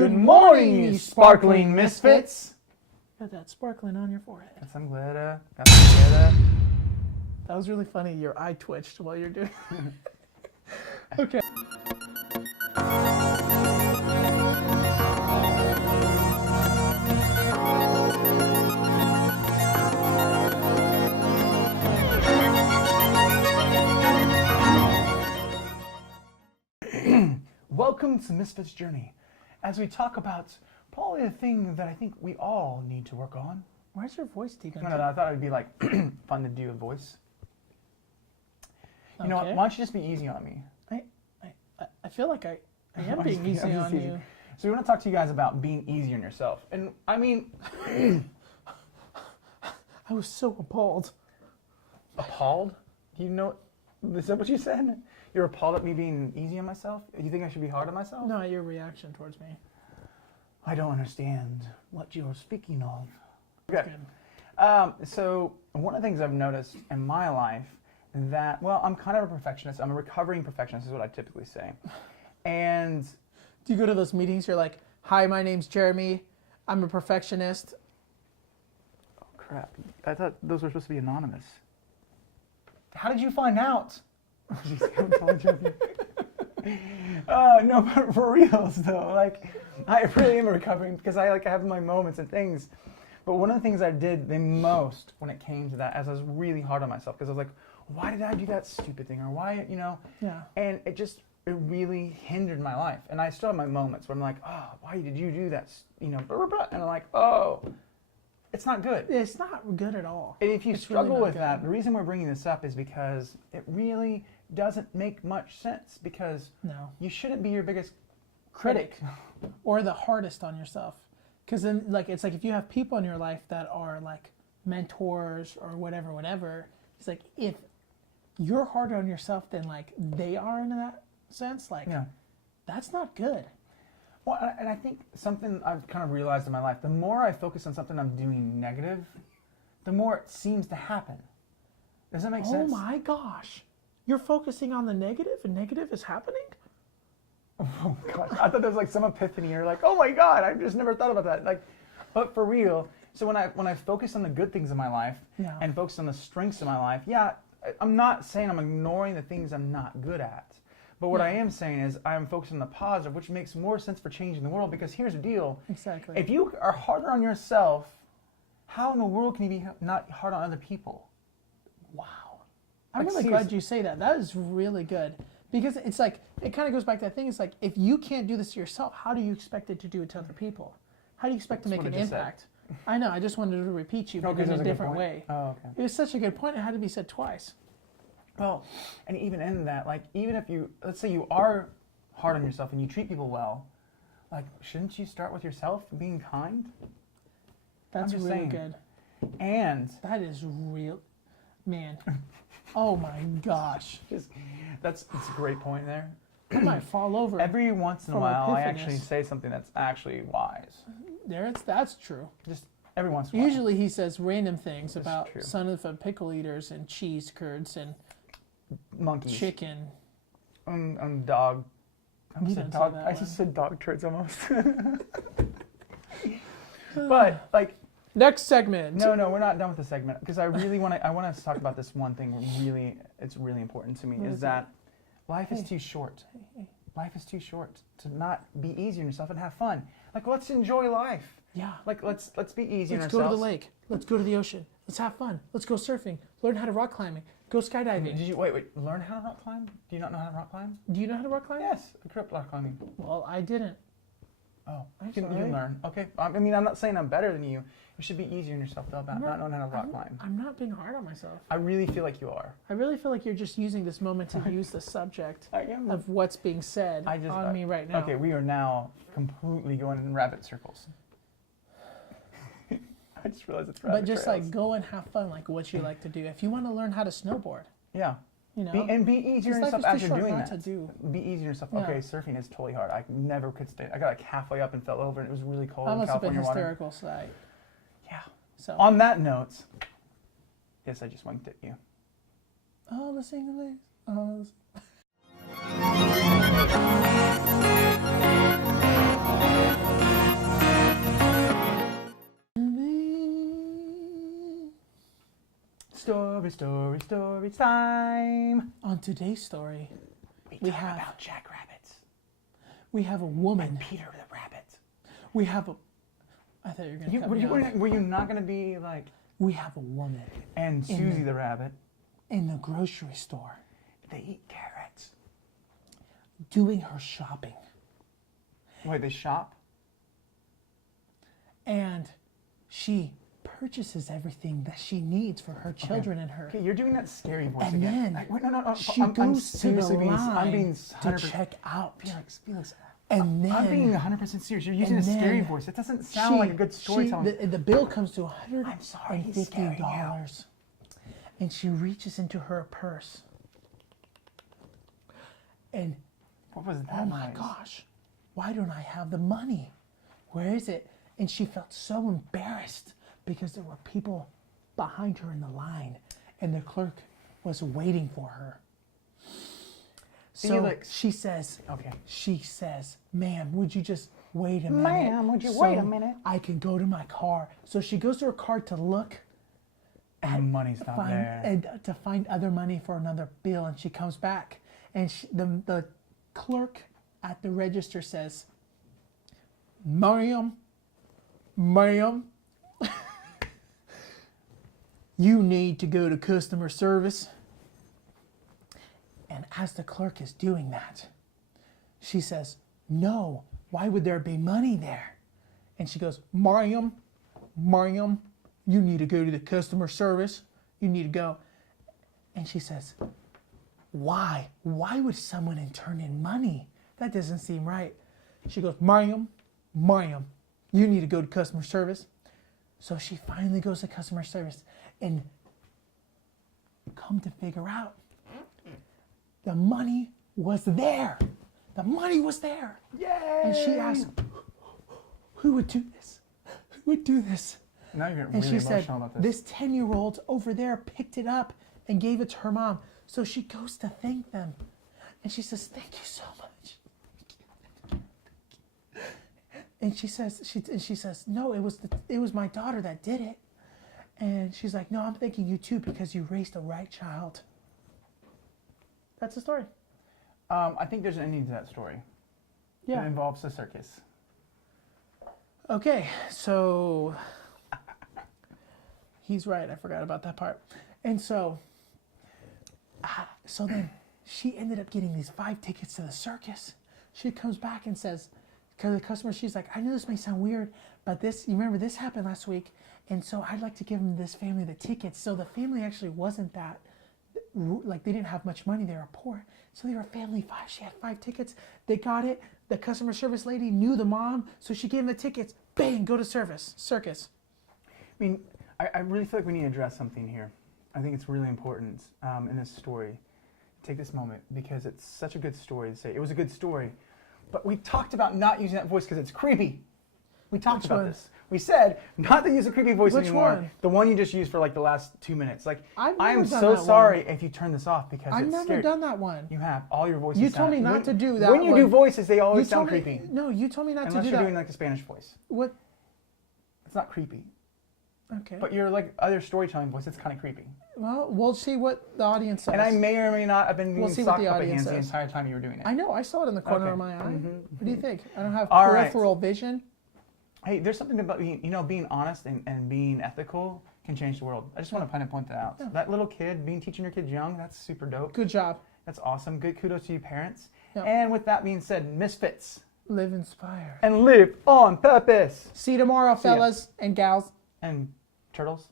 Good morning, you sparkling misfits. Got that sparkling on your forehead. Got some glitter. Got some glitter. That was really funny. Your eye twitched while you're doing Okay. Welcome to Misfits Journey, as we talk about probably the thing that I think we all need to work on. Where's your voice deepened? No, I thought it'd be like fun to do a voice. You know what? Why don't you just be easy on me? I feel like I am being easy on you. So we want to talk to you guys about being easy on yourself. And I mean... I was so appalled. Appalled? Do you know... Is that what you said? You're appalled at me being easy on myself? You think I should be hard on myself? No, your reaction towards me. I don't understand what you're speaking of. That's good. So one of the things I've noticed in my life that, well, I'm kind of a perfectionist. I'm a recovering perfectionist is what I typically say. And do you go to those meetings, you're like, hi, my name's Jeremy. I'm a perfectionist. Oh, crap. I thought those were supposed to be anonymous. How did you find out? No, but for reals though, like I really am recovering because I have my moments and things. But one of the things I did the most when it came to that, as I was really hard on myself, because I was like, why did I do that stupid thing, or why, Yeah. And it really hindered my life. And I still have my moments where I'm like, oh, why did you do that, blah, blah, blah. And I'm like, oh, it's not good. It's not good at all. And if you struggle really with that, the reason we're bringing this up is because it really doesn't make much sense, because you shouldn't be your biggest critic. Or the hardest on yourself. Because then, it's like if you have people in your life that are like mentors or whatever, it's like if you're harder on yourself than like they are in that sense, that's not good. Well, and I think something I've kind of realized in my life, the more I focus on something I'm doing negative, the more it seems to happen. Does that make sense? Oh my gosh. You're focusing on the negative and negative is happening? Oh gosh, I thought there was like some epiphany or like, oh my God, I just never thought about that. But for real, so when I focus on the good things in my life and focus on the strengths in my life, I'm not saying I'm ignoring the things I'm not good at. But what I am saying is I am focused on the positive, which makes more sense for changing the world, because here's the deal. Exactly. If you are harder on yourself, how in the world can you be not hard on other people? Wow. I'm really glad you say that. That is really good. Because it's like, it kind of goes back to that thing. It's like, if you can't do this to yourself, how do you expect it to do it to other people? How do you expect to make an impact? I know, I just wanted to repeat you, but in a different way. Oh, okay. It was such a good point, it had to be said twice. Well, and even in that, even if let's say you are hard on yourself and you treat people well, shouldn't you start with yourself, being kind? That's really good. And that is real, man. Oh my gosh. That's a great point there. I might fall over. Every once in a while, I actually say something that's actually wise. That's true. Just every once in a while. Usually he says random things about son of a pickle eaters and cheese curds and monkeys, chicken, dog. I just said dog turds almost. But next segment. No, we're not done with the segment, because I really want to talk about this one thing. It's really important to me. Is that life is too short. Life is too short to not be easy on yourself and have fun. Let's enjoy life. Yeah. Let's be easy on ourselves. Let's go to the lake. Let's go to the ocean. Let's have fun. Let's go surfing. Learn how to rock climbing. Go skydiving. Did you wait? Learn how to rock climb? Do you not know how to rock climb? Do you know how to rock climb? Yes, I grew up rock climbing. Well, I didn't. Oh, you can learn. Okay. I'm not saying I'm better than you. You should be easy on yourself though about not knowing how to rock climb. I'm not being hard on myself. I really feel like you are. I really feel like you're just using this moment to use the subject of what's being said on me right now. Okay, we are now completely going in rabbit circles. I just realized it's rabbit But just trails. go and have fun, what you like to do. If you want to learn how to snowboard. Yeah. Be easier on yourself as you're doing that. To be easier on yourself. Okay, surfing is totally hard. I never could stay. I got halfway up and fell over, and it was really cold in California water. That must have been hysterical. Yeah. So on that note, yes, I just winked at you. Oh, the single legs. Oh. Story time. On today's story, We talk about jackrabbits. we have a woman. Peter the rabbit. We have a. I thought you were going to cut me off. Were you not going to be like... We have a woman And Susie the rabbit. in the grocery store They eat carrots. doing her shopping. Wait, they shop? And she purchases everything that she needs for her children and her. Okay, you're doing that scary voice And again. then Wait, no. she I'm goes to the seriously being... I'm being line to 100%... check out. Felix, And then I'm being 100% serious. You're using a and scary then voice. It doesn't sound like a good storytelling. The bill comes to I'm sorry, he's scaring you. $150. And she reaches into her purse. And What was that oh my noise? gosh, why don't I have the money? Where is it? And she felt so embarrassed because there were people behind her in the line and the clerk was waiting for her. So Felix. she says, Okay. ma'am, would you just wait a minute? Ma'am, would you wait a minute? I can go to my car. So she goes to her car to look And the money's not there. and to find other money for another bill, and she comes back, and the clerk at the register says, ma'am, you need to go to customer service. And as the clerk is doing that, she says, no, why would there be money there? And she goes, ma'am, you need to go to the customer service. You need to go. And she says, why? Why would someone turn in money? That doesn't seem right. She goes, ma'am, you need to go to customer service. So she finally goes to customer service and come to figure out the money was there. The money was there. Yay! And she asked, who would do this? Who would do this? Now you're And really she said, emotional about this. this 10-year-old over there picked it up and gave it to her mom. So she goes to thank them. And she says, thank you so much. And she says, no, it was my daughter that did it. And she's like, no, I'm thanking you too because you raised the right child. That's the story. I think there's an ending to that story. Yeah. It involves a circus. Okay, so he's right. I forgot about that part. And so then she ended up getting these 5 tickets to the circus. She comes back and says, because the customer, she's like, I know this may sound weird, but you remember this happened last week, and so I'd like to give this family the tickets. So the family actually wasn't that, like they didn't have much money, they were poor. So they were family 5. She had 5 tickets. They got it. The customer service lady knew the mom, so she gave them the tickets. Bang, go to circus. I mean, I really feel like we need to address something here. I think it's really important in this story. Take this moment because it's such a good story to say. It was a good story, but we talked about not using that voice because it's creepy. We talked about this. We said not to use a creepy voice anymore. One? The one you just used for like the last 2 minutes. Like, I've I am never done so that sorry if you turn this off because I've it's never scary. done that one. You have. All your voices You sound- told me not to do that When you one. do voices, they always You sound told me- creepy. No, you told me not Unless to do you're that. doing like a Spanish voice. What? It's not creepy. Okay. But your like other storytelling voice, it's kind of creepy. Well, we'll see what the audience says. And I may or may not have been We'll doing see what sock the puppet audience hands the says. entire time you were doing it. I know. I saw it in the corner Okay. of my eye. What do you think? I don't have All right. peripheral vision. Hey, there's something about being honest and being ethical can change the world. I just want to point that out. Yeah. That little kid, teaching your kids young, that's super dope. Good job. That's awesome. Good kudos to you parents. Yeah. And with that being said, Misfits. Live inspired. And live on purpose. See you tomorrow, See ya. fellas and gals. And turtles.